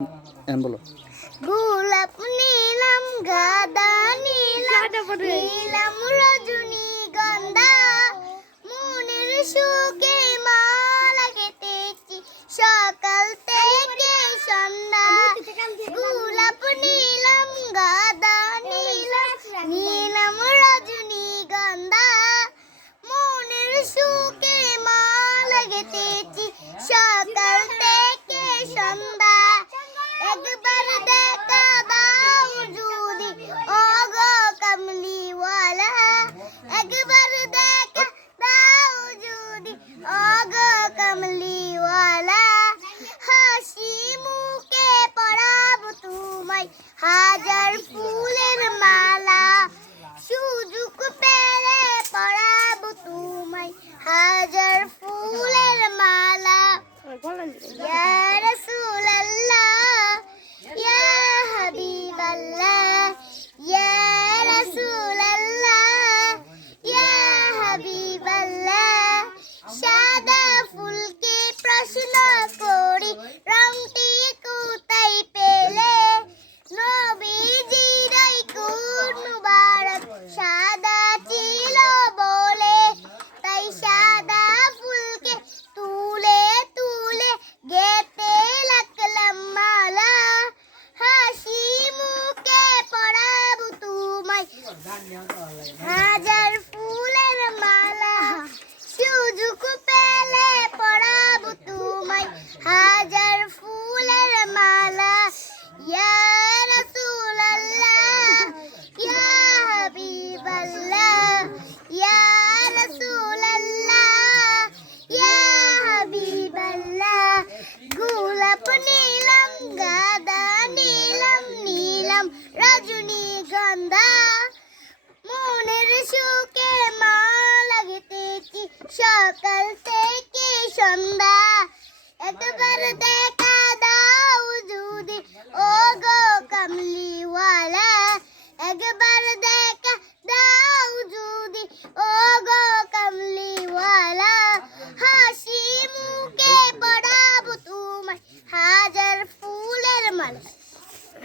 বলো। গোলাপ নীলাম গাঁদা নীলাম রজনীগন্ধা মনের সুখে মালা গেঁথেছি সকাল থেকে সন্ধ্যা। গোলাপ নীলাম গাঁদা নীলাম রজনীগন্ধা মনের সুখে মালা গেঁথেছি সকাল থেকে সন্ধ্যা। একবার দেখা দাও যদি ওগো কামলিওয়ালা, একবার দেখা দাও যদি ওগো কামলিওয়ালা। হাসি মুখে পরাবো তোমায় হাজার ফুলের মালা, সুযোগ পেলে পরাবো তোমায় হাজার ফুলের মালা। ইয়া রাসূলুল্লাহ ইয়া হাবিবাল্লাহ ইয়া রাসূলুল্লাহ ইয়া হাবিবাল্লাহ। সাদা ফুলকে প্রশ্ন করি রংটি কোথায় পেলে, নবীজির কোন মুবারক সাদা ছিল বলে, তাই সাদা ফুলকে তুলে তুলে গেতে লাগলাম মালা। হাসি মুখে পরাবো তোমায় হাজার ফুলের মালা, সুযোগ পেলে পরাবো তোমায় হাজার ফুলের মালা। ইয়া রাসূলুল্লাহ ইয়া হাবিবাল্লাহ ইয়া রাসূলুল্লাহ ইয়া হাবিবাল্লাহ। গোলাপ নীলাম গাঁদা নীলাম রজনীগন্ধা মনের সুখে মালা গেঁথেছি সকাল থেকে সন্ধ্যা। একবার দেখা দাও যদি